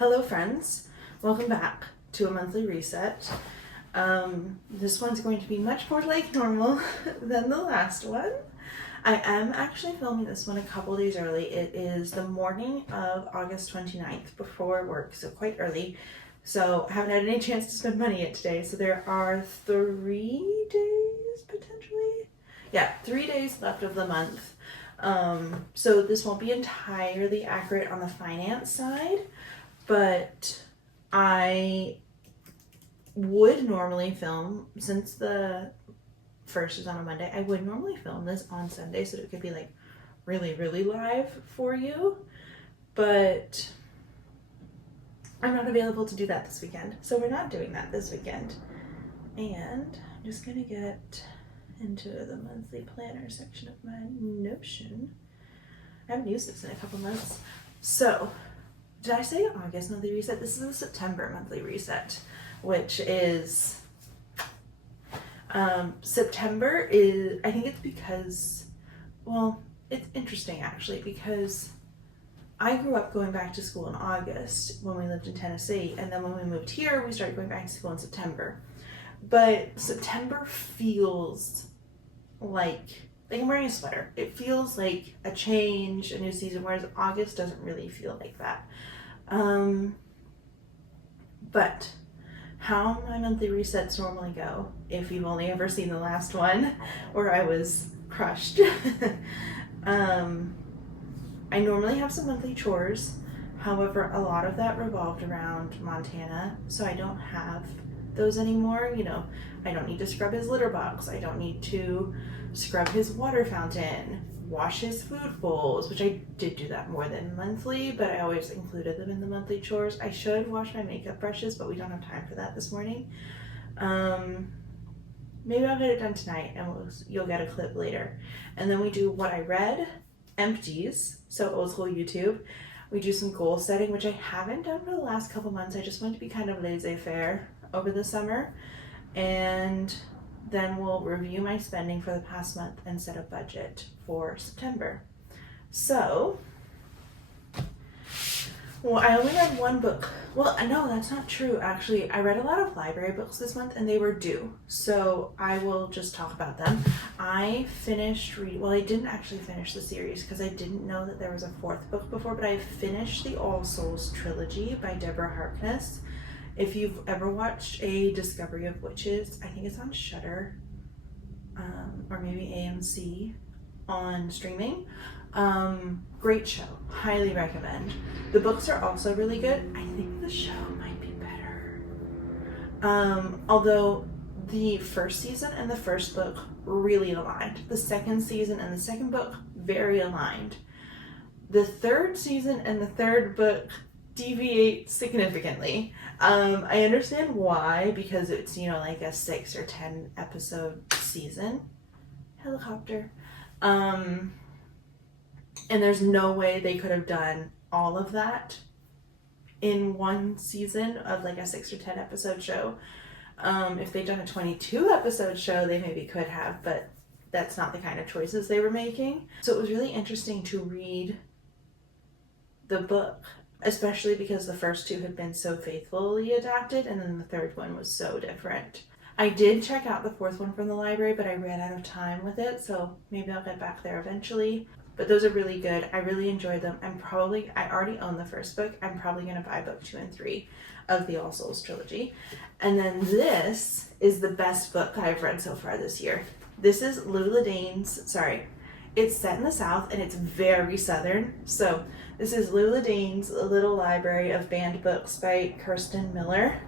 Hello friends, welcome back to a monthly reset. This one's going to be much more like normal than the last one. I am actually filming this one a couple days early. It is the morning of August 29th before work, so quite early. So I haven't had any chance to spend money yet today, so there are 3 days potentially? Yeah, 3 days left of the month. So this won't be entirely accurate on the finance side, but I would normally film, since the first is on a Monday, I would normally film this on Sunday so that it could be like really live for you, but I'm not available to do that this weekend, so we're not doing that this weekend. And I'm just gonna get into the monthly planner section of my Notion. I haven't used this in a couple months. So, did I say August monthly reset? This is the September monthly reset, which is, September is, I think it's because, well, it's interesting actually, because I grew up going back to school in August when we lived in Tennessee, and then when we moved here, we started going back to school in September. But September feels like I'm wearing a sweater. It feels like a change, a new season, whereas August doesn't really feel like that. But how my monthly resets normally go, if you've only ever seen the last one where I was crushed, I normally have some monthly chores. However, a lot of that revolved around Montana, so I don't have those anymore. You know, I don't need to scrub his litter box. I don't need to scrub his water fountain, wash his food bowls, which I did do that more than monthly, but I always included them in the monthly chores. I should wash my makeup brushes, but we don't have time for that this morning. Maybe I'll get it done tonight and you'll get a clip later. And then we do what I read, empties, so old school YouTube. We do some goal setting, which I haven't done for the last couple months. I just wanted to be kind of laissez-faire over the summer. And then we'll review my spending for the past month and set a budget for September. So, well, I only read one book. Well, no, that's not true. Actually, I read a lot of library books this month and they were due. So I will just talk about them. I finished reading, well, I didn't actually finish the series because I didn't know that there was a fourth book before, but I finished the All Souls trilogy by Deborah Harkness. If you've ever watched A Discovery of Witches, I think it's on Shudder, or maybe AMC on streaming. Great show, highly recommend. The books are also really good. I think the show might be better. Although the first season and the first book really aligned. The second season and the second book, very aligned. The third season and the third book deviate significantly. I understand why, because it's, you know, like a 6 or 10 episode season. Helicopter. And there's no way they could have done all of that in one season of like a 6 or 10 episode show. If they'd done a 22 episode show, they maybe could have, but that's not the kind of choices they were making. So it was really interesting to read the book, especially because the first two had been so faithfully adapted, and then the third one was so different. I did check out the fourth one from the library, but I ran out of time with it, so maybe I'll get back there eventually. But those are really good. I really enjoyed them. I already own the first book. I'm probably going to buy book 2 and 3 of the All Souls trilogy. And then this is the best book I've read so far this year. This is Lula Dane's, it's set in the South and it's very Southern. So this is Lula Dane's Little Library of Banned Books by Kirsten Miller.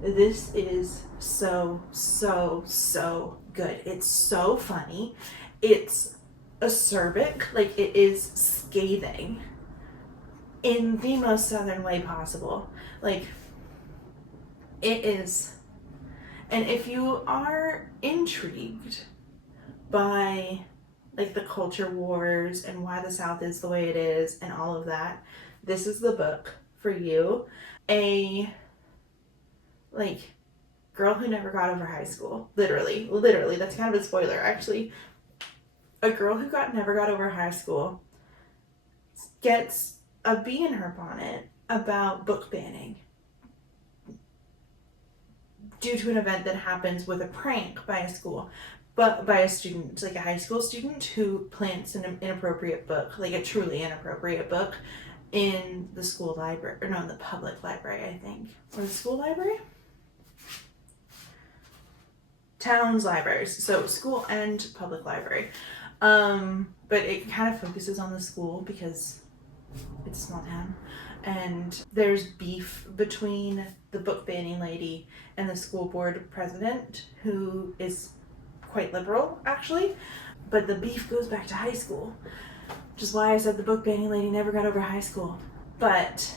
This is so good. It's so funny. It's acerbic, like it is scathing in the most Southern way possible. Like, it is. And if you are intrigued by like the culture wars and why the South is the way it is and all of that, this is the book for you. A like girl who never got over high school, literally, that's kind of a spoiler actually. A girl who never got over high school gets a bee in her bonnet about book banning due to an event that happens with a prank by a school, but by a student, like a high school student who plants an inappropriate book, like a truly inappropriate book, in the school library, or no, in the public library, I think. Or the school library? Town's libraries, so school and public library. But it kind of focuses on the school because it's a small town. And there's beef between the book banning lady and the school board president, who is quite liberal, actually. But the beef goes back to high school, which is why I said the book banning lady never got over high school. But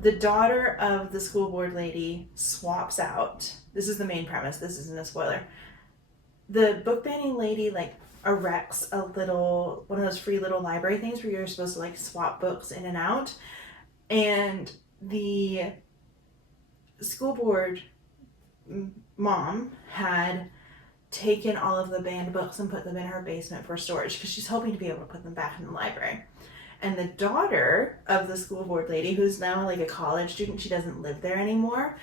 the daughter of the school board lady swaps out. This is the main premise. This isn't a spoiler. The book banning lady, like, erects a little, one of those free little library things where you're supposed to, like, swap books in and out. And the school board mom had taken all of the banned books and put them in her basement for storage because she's hoping to be able to put them back in the library. And the daughter of the school board lady, who's now like a college student, she doesn't live there anymore,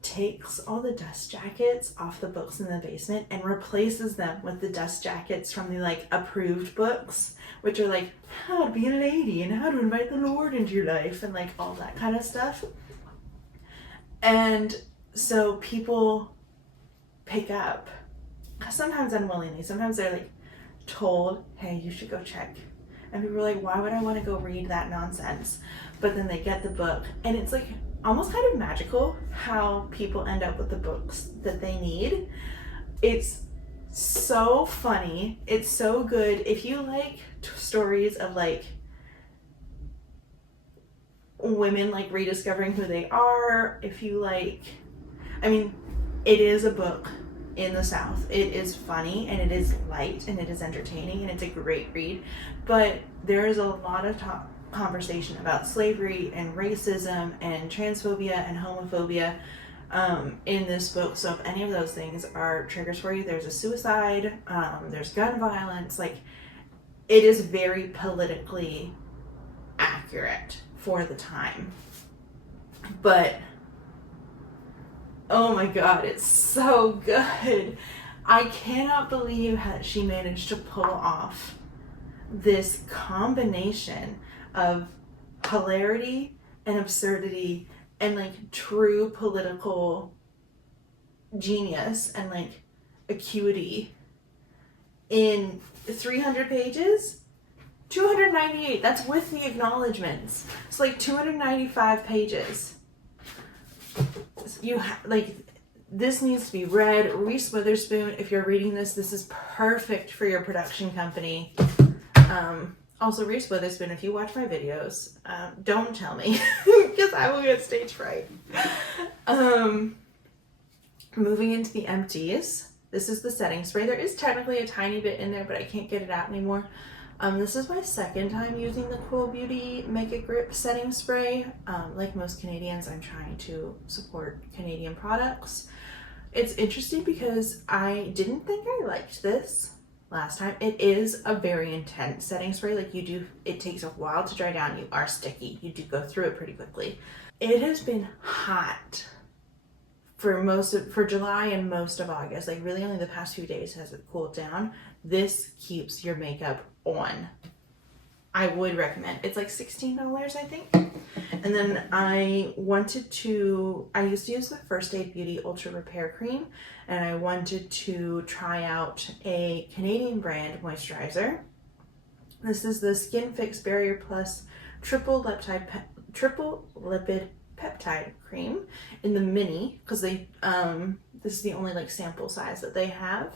takes all the dust jackets off the books in the basement and replaces them with the dust jackets from the like approved books, which are like how to be a lady and how to invite the Lord into your life and like all that kind of stuff. And so people pick up, sometimes unwillingly, sometimes they're like told, hey, you should go check. And people are like, why would I want to go read that nonsense? But then they get the book, and it's like almost kind of magical how people end up with the books that they need. It's so funny. It's so good. If you like stories of like women like rediscovering who they are, if you like, I mean, it is a book in the South. It is funny and it is light and it is entertaining and it's a great read, but there is a lot of conversation about slavery and racism and transphobia and homophobia in this book. So if any of those things are triggers for you, there's a suicide, there's gun violence, like it is very politically accurate for the time. But oh my god, it's so good. I cannot believe that she managed to pull off this combination of hilarity and absurdity and like true political genius and like acuity in 300 pages. 298, that's with the acknowledgments. It's like 295 pages. You like, this needs to be read. Reese Witherspoon, if you're reading this, this is perfect for your production company. Also, Reese Witherspoon, if you watch my videos, don't tell me because I will get stage fright. Moving into the empties, this is the setting spray. There is technically a tiny bit in there, but I can't get it out anymore. This is my second time using the Cool Beauty Make It Grip setting spray. Like most Canadians, I'm trying to support Canadian products. It's interesting because I didn't think I liked this last time. It is a very intense setting spray. Like it takes a while to dry down. You are sticky. You do go through it pretty quickly. It has been hot for July and most of August. Like really only the past few days has it cooled down. This keeps your makeup on. I would recommend. It's like $16, I think. And then I used to use the First Aid Beauty Ultra Repair Cream, and I wanted to try out a Canadian brand moisturizer. This is the Skin Fix Barrier Plus Triple Lipid Peptide Cream in the mini, because this is the only like sample size that they have.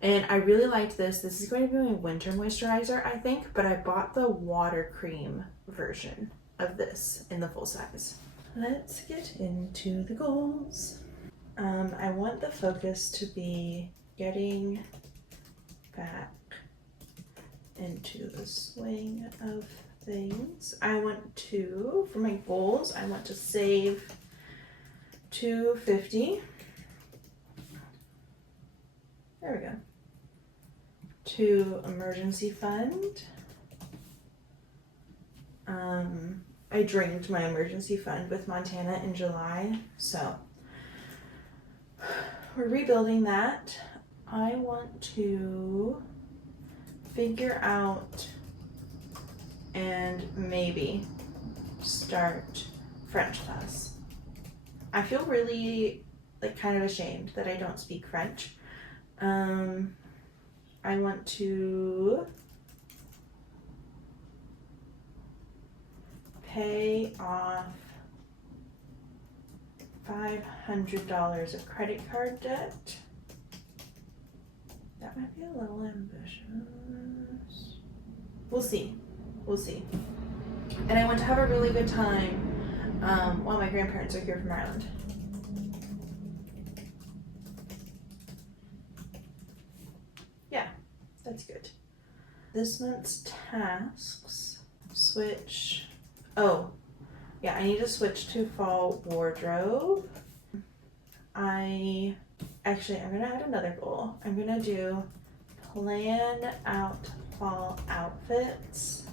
And I really liked this. This is going to be my winter moisturizer, I think, but I bought the water cream version of this in the full size. Let's get into the goals. I want the focus to be getting back into the swing of things. For my goals, I want to save $250. There we go. To emergency fund. I drained my emergency fund with Montana in July, so we're rebuilding that. I want to figure out and maybe start French class. I feel really kind of ashamed that I don't speak French. I want to pay off $500 of credit card debt. That might be a little ambitious. We'll see. And I want to have a really good time while my grandparents are here from Ireland. Yeah, that's good. This month's tasks, switch. Oh, yeah, I need to switch to fall wardrobe. I'm gonna add another goal. I'm gonna do plan out fall outfits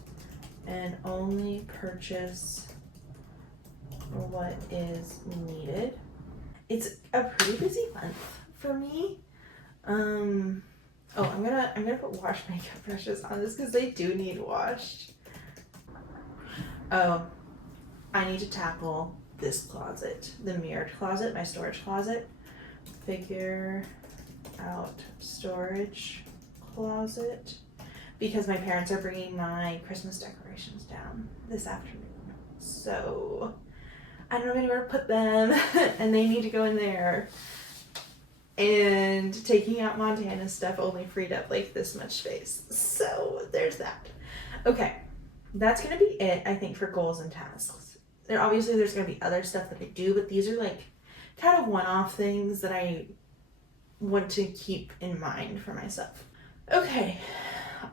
and only purchase what is needed. It's a pretty busy month for me. I'm gonna put wash makeup brushes on this because they do need washed. Oh, I need to tackle this closet, the mirrored closet, my storage closet. Figure out storage closet because my parents are bringing my Christmas decorations down this afternoon. So I don't have anywhere to put them and they need to go in there. And taking out Montana's stuff only freed up this much space. So there's that. Okay, that's gonna be it, I think, for goals and tasks. Obviously there's gonna be other stuff that I do, but these are kind of one-off things that I want to keep in mind for myself. Okay,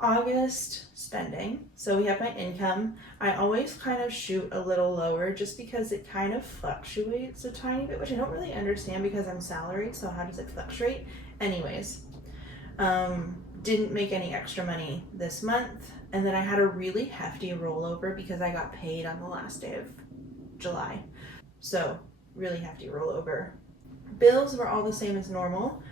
August spending. So we have my income. I always kind of shoot a little lower just because it kind of fluctuates a tiny bit, which I don't really understand because I'm salaried, so how does it fluctuate? Anyways, didn't make any extra money this month, and then I had a really hefty rollover because I got paid on the last day of July. So really hefty rollover. Bills were all the same as normal.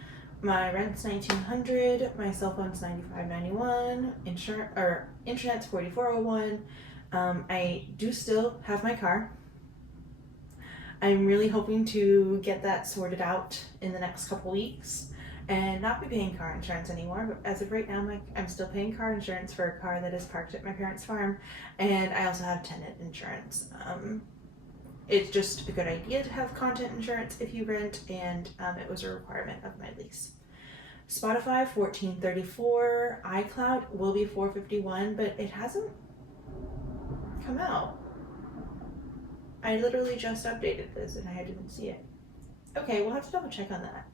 My rent's $1,900, my cell phone's $95.91, internet's $44.01. I do still have my car. I'm really hoping to get that sorted out in the next couple weeks and not be paying car insurance anymore. But as of right now, I'm still paying car insurance for a car that is parked at my parents' farm, and I also have tenant insurance. It's just a good idea to have content insurance if you rent, and it was a requirement of my lease. Spotify, $14.34. iCloud will be $4.51, but it hasn't come out. I literally just updated this and I didn't see it. Okay, we'll have to double check on that.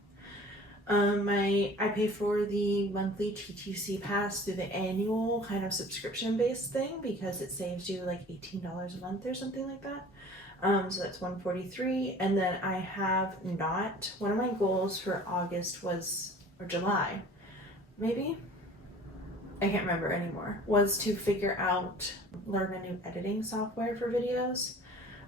I pay for the monthly TTC pass through the annual kind of subscription-based thing because it saves you $18 a month or something like that. So that's $143, and then I have not. One of my goals for August or July, maybe? I can't remember anymore. Was to learn a new editing software for videos.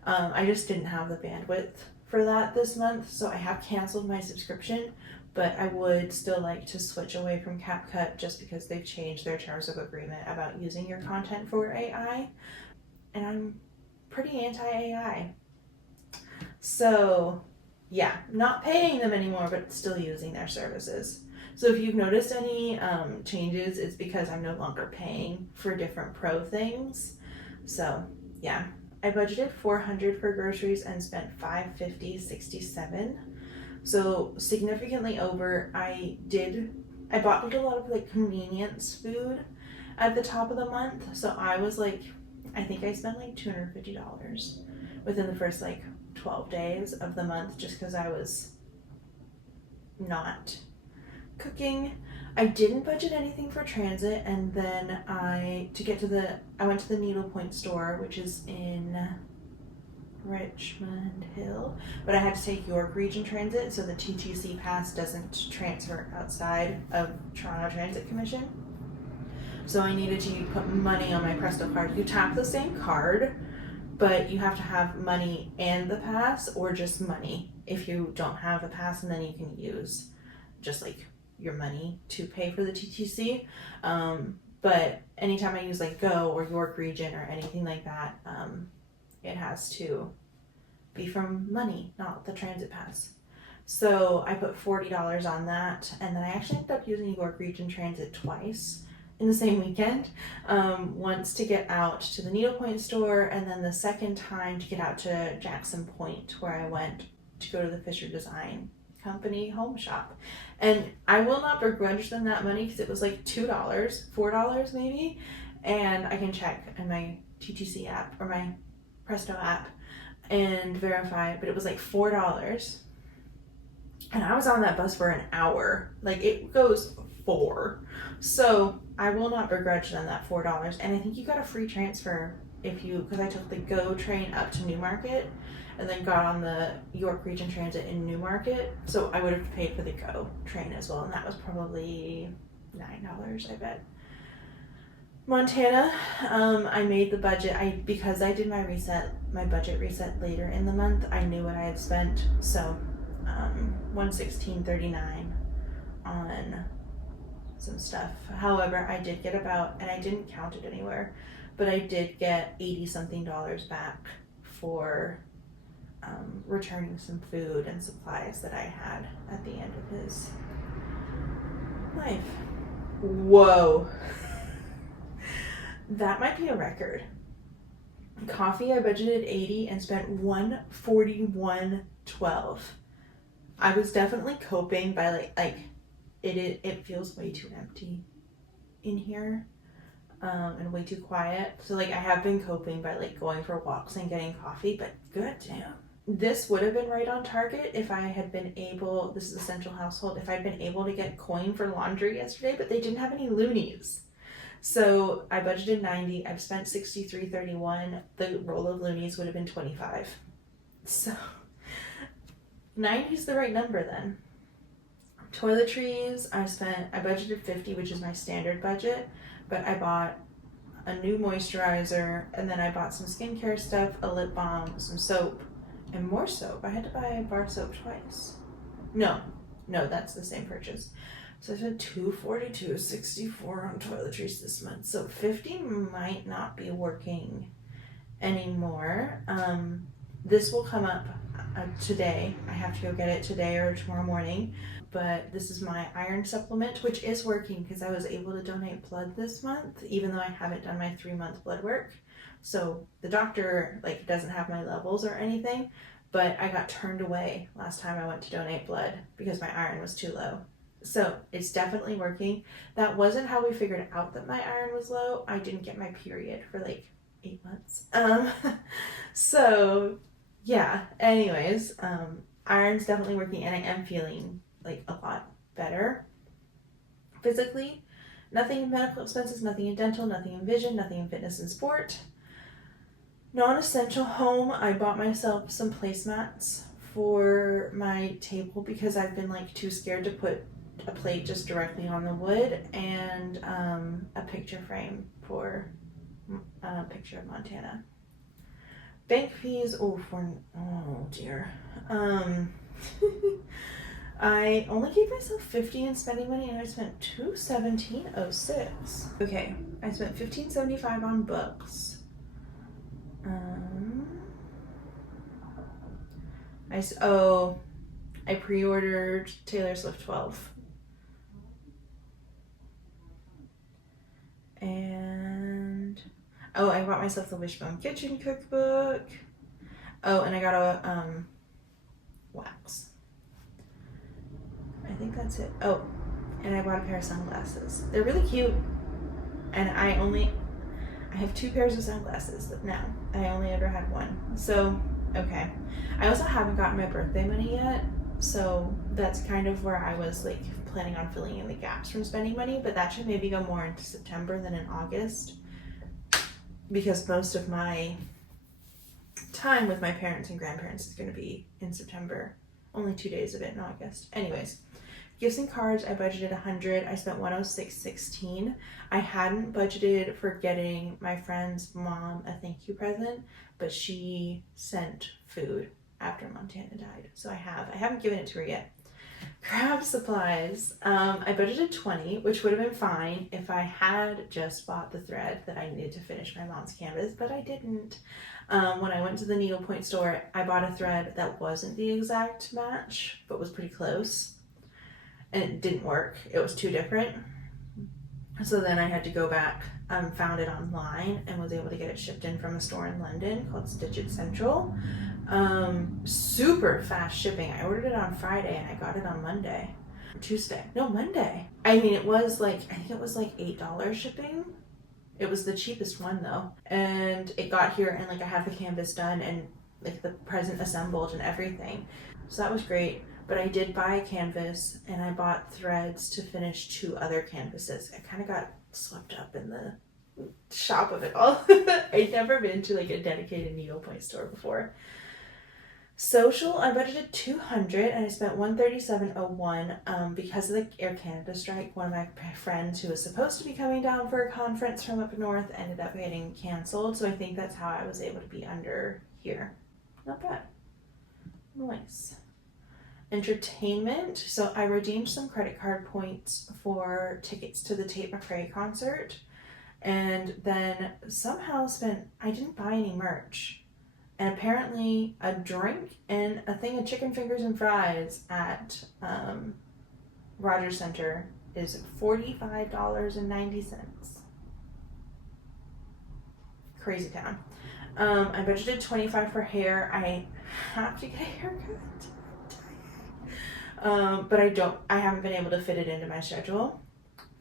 I just didn't have the bandwidth for that this month, so I have canceled my subscription, but I would still like to switch away from CapCut just because they've changed their terms of agreement about using your content for AI, and I'm pretty anti-AI. So yeah, not paying them anymore, but still using their services. So if you've noticed any changes, it's because I'm no longer paying for different pro things. So yeah, I budgeted $400 for groceries and spent $550.67. So significantly over. I bought a lot of convenience food at the top of the month. So I was I think I spent $250 within the first 12 days of the month just because I was not cooking. I didn't budget anything for transit, and then I went to the Needlepoint store, which is in Richmond Hill, but I had to take York Region Transit, so the TTC pass doesn't transfer outside of Toronto Transit Commission. So I needed to put money on my Presto card. You tap the same card, but you have to have money and the pass, or just money if you don't have a pass, and then you can use just like your money to pay for the TTC. But anytime I use like Go or York Region or anything like that, it has to be from money, not the transit pass. So I put $40 on that, and then I actually ended up using York Region Transit twice in the same weekend. Once to get out to the Needlepoint store, and then the second time to get out to Jackson Point, where I went to go to the Fisher Design Company home shop. And I will not begrudge them that money, because it was like $2, $4 maybe, and I can check in my TTC app or my Presto app and verify it, but it was like $4. And I was on that bus for an hour. Like, it goes 4. So I will not begrudge them that $4. And I think you got a free transfer because I took the Go train up to Newmarket and then got on the York Region Transit in Newmarket. So I would have paid for the Go train as well, and that was probably $9, I bet. Montana, I made the budget. Because I did my budget reset later in the month, I knew what I had spent. So $116.39 on some stuff. However, I did get and I didn't count it anywhere, but I did get $80 something back for returning some food and supplies that I had at the end of his life. Whoa. That might be a record. Coffee, I budgeted $80 and spent $141.12. I was definitely coping by it feels way too empty in here, and way too quiet. So I have been coping by going for walks and getting coffee, but goddamn. This would have been right on target if I had been able, this is a Central Household, if I'd been able to get coin for laundry yesterday, but they didn't have any loonies. So I budgeted $90, I've spent $63.31, the roll of loonies would have been $25. So 90 is the right number then. Toiletries, I budgeted $50, which is my standard budget, but I bought a new moisturizer, and then I bought some skincare stuff, a lip balm, some soap, and more soap. I had to buy bar soap twice. No, that's the same purchase. So I spent $242.64 on toiletries this month. So $50 might not be working anymore. This will come up today. I have to go get it today or tomorrow morning. But this is my iron supplement, which is working because I was able to donate blood this month, even though I haven't done my 3-month blood work. So the doctor doesn't have my levels or anything, but I got turned away last time I went to donate blood because my iron was too low. So it's definitely working. That wasn't how we figured out that my iron was low. I didn't get my period for 8 months. So yeah, anyways, iron's definitely working, and I am feeling a lot better physically. Nothing in medical expenses, nothing in dental, nothing in vision, nothing in fitness and sport. Non-essential home, I bought myself some placemats for my table because I've been too scared to put a plate just directly on the wood, and a picture frame for a picture of Montana. Bank fees, oh dear. I only gave myself $50 in spending money, and I spent $217.06. Okay, I spent $15.75 on books. I pre-ordered Taylor Swift 12. And I bought myself the Wishbone Kitchen cookbook. And I got a wax. I think that's it. And I bought a pair of sunglasses. They're really cute. And I have 2 pairs of sunglasses now. I only ever had one. So, okay. I also haven't gotten my birthday money yet. So that's kind of where I was planning on filling in the gaps from spending money. But that should maybe go more into September than in August, because most of my time with my parents and grandparents is going to be in September. Only 2 days of it in August. Anyways, Gifts and cards, I budgeted $100. I spent $106.16. I hadn't budgeted for getting my friend's mom a thank you present, but she sent food after Montana died. So I haven't given it to her yet. Craft supplies. I budgeted $20, which would have been fine if I had just bought the thread that I needed to finish my mom's canvas, but I didn't. When I went to the needlepoint store, I bought a thread that wasn't the exact match, but was pretty close. And it didn't work. It was too different. So then I had to go back, found it online and was able to get it shipped in from a store in London called Stitch It Central. Super fast shipping. I ordered it on Friday and I got it on Monday. Monday. I mean, I think it was like $8 shipping. It was the cheapest one though. And it got here and like I have the canvas done and like the present assembled and everything. So that was great. But I did buy a canvas and I bought threads to finish 2 other canvases. I kind of got swept up in the shop of it all. I'd never been to like a dedicated needlepoint store before. Social, I budgeted $200 and I spent $137.01 because of the Air Canada strike. One of my friends who was supposed to be coming down for a conference from up north ended up getting canceled. So I think that's how I was able to be under here. Not bad. Nice. Entertainment. So I redeemed some credit card points for tickets to the Tate McRae concert, and then somehow I didn't buy any merch, and apparently a drink and a thing of chicken fingers and fries at Rogers Center is $45.90. Crazy town. I budgeted $25 for hair. I have to get a haircut. But I haven't been able to fit it into my schedule.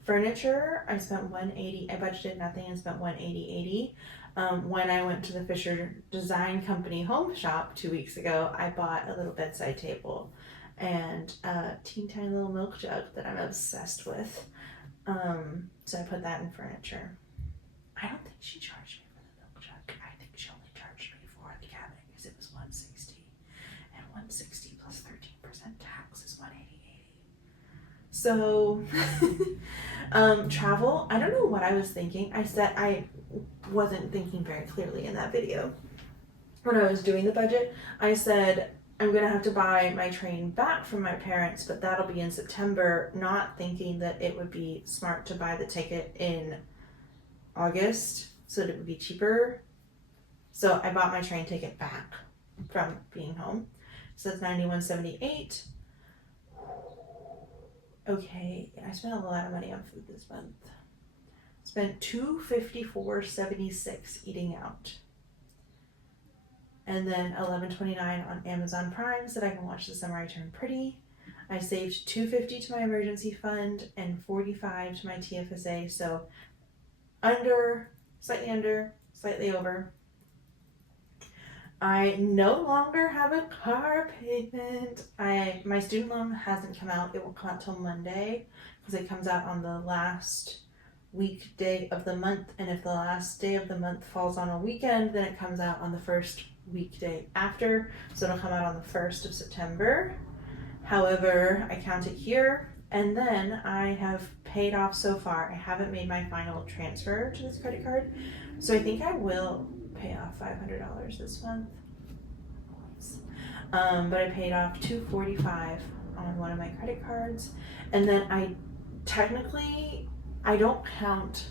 Furniture, I spent $180. I budgeted nothing and spent $180.80. When I went to the Fisher Design Company home shop 2 weeks ago, I bought a little bedside table and a teeny tiny little milk jug that I'm obsessed with. So I put that in furniture. I don't think she charged me for the milk jug. I think she only charged me for the cabinet because it was $160, and $160 plus 13% tax is $180.80. So, travel, I don't know what I was thinking. I wasn't thinking very clearly in that video. When I was doing the budget, I said, I'm going to have to buy my train back from my parents, but that'll be in September, not thinking that it would be smart to buy the ticket in August so that it would be cheaper. So I bought my train ticket back from being home. So it's $91.78. Okay, I spent a lot of money on food this month. Spent $254.76 eating out. And then $11.29 on Amazon Prime so that I can watch The Summer I Turned Pretty. I saved $250 to my emergency fund and $45 to my TFSA. So slightly over. I no longer have a car payment. My student loan hasn't come out. It will come out till Monday because it comes out on the last weekday of the month. And if the last day of the month falls on a weekend, then it comes out on the first weekday after. So it'll come out on the 1st of September. However, I count it here. And then I have paid off so far. I haven't made my final transfer to this credit card. So I think I will pay off $500 this month. But I paid off $245 on one of my credit cards. And then I don't count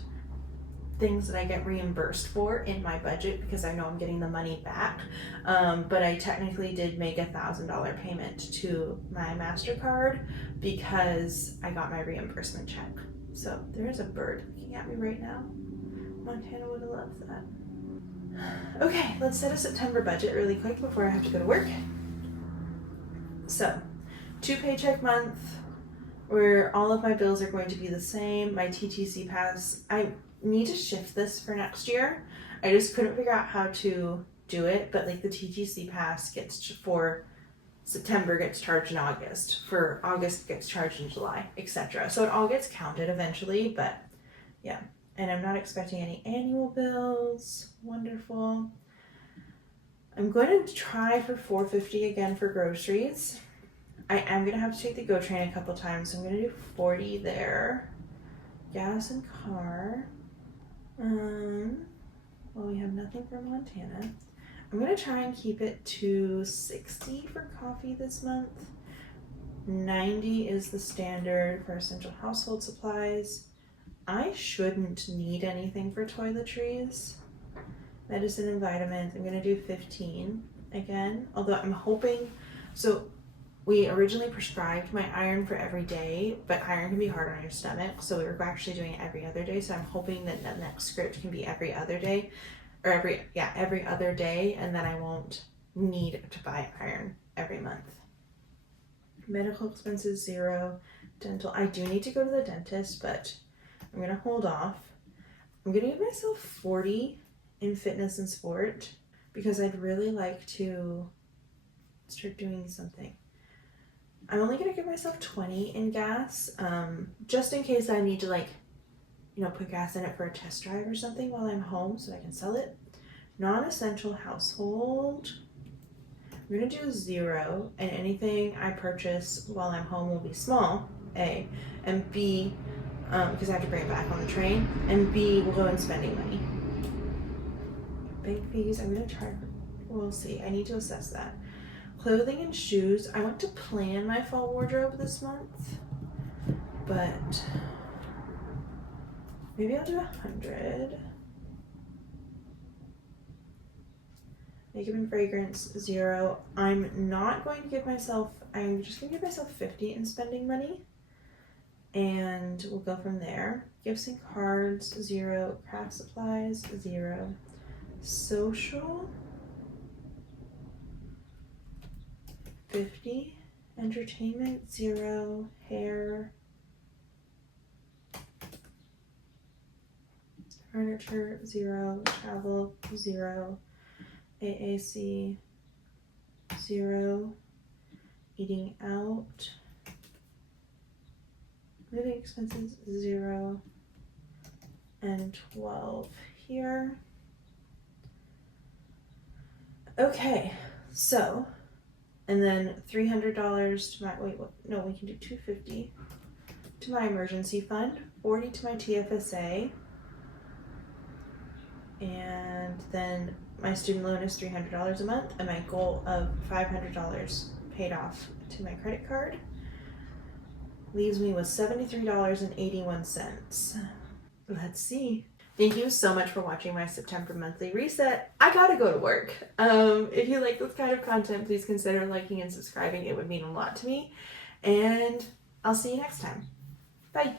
things that I get reimbursed for in my budget because I know I'm getting the money back. But I technically did make $1,000 payment to my MasterCard because I got my reimbursement check. So there is a bird looking at me right now. Montana would have loved that. Okay, let's set a September budget really quick before I have to go to work. So, 2 paycheck month where all of my bills are going to be the same. My TTC pass, I need to shift this for next year. I just couldn't figure out how to do it, but like the TTC pass for September gets charged in August, for August gets charged in July, etc. So it all gets counted eventually, but yeah. And I'm not expecting any annual bills. Wonderful. I'm going to try for $4.50 again for groceries. I am going to have to take the GO train a couple times, so I'm going to do 40 there. Gas and car. Well, we have nothing for Montana. I'm going to try and keep it to 60 for coffee this month. 90 is the standard for essential household supplies. I shouldn't need anything for toiletries. Medicine and vitamins, I'm going to do 15 again. Although I'm hoping, so we originally prescribed my iron for every day, but iron can be hard on your stomach, so we were actually doing it every other day. So I'm hoping that the next script can be every other day, or every other day, and then I won't need to buy iron every month. Medical expenses, 0. Dental, I do need to go to the dentist, but I'm gonna hold off. I'm gonna give myself 40 in fitness and sport because I'd really like to start doing something. I'm only gonna give myself 20 in gas, just in case I need to put gas in it for a test drive or something while I'm home so I can sell it. Non-essential household, I'm gonna do 0, and anything I purchase while I'm home will be small, A, and B, because I have to bring it back on the train, and B, will go in spending money. Bank fees, I'm gonna try, we'll see, I need to assess that. Clothing and shoes, I want to plan my fall wardrobe this month, but maybe I'll do 100. Makeup and fragrance, 0. I'm just gonna give myself 50 in spending money, and we'll go from there. Gifts and cards, 0. Craft supplies, 0. Social, 50. Entertainment, 0. Hair, furniture, 0. Travel, 0. AAC, 0. Eating out, living expenses, 0. And 12 here. Okay, so, and then $300 to my, we can do $250 to my emergency fund, 40 to my TFSA, and then my student loan is $300 a month, and my goal of $500 paid off to my credit card leaves me with $73.81. Let's see. Thank you so much for watching my September monthly reset. I gotta go to work. If you like this kind of content, please consider liking and subscribing. It would mean a lot to me. And I'll see you next time. Bye.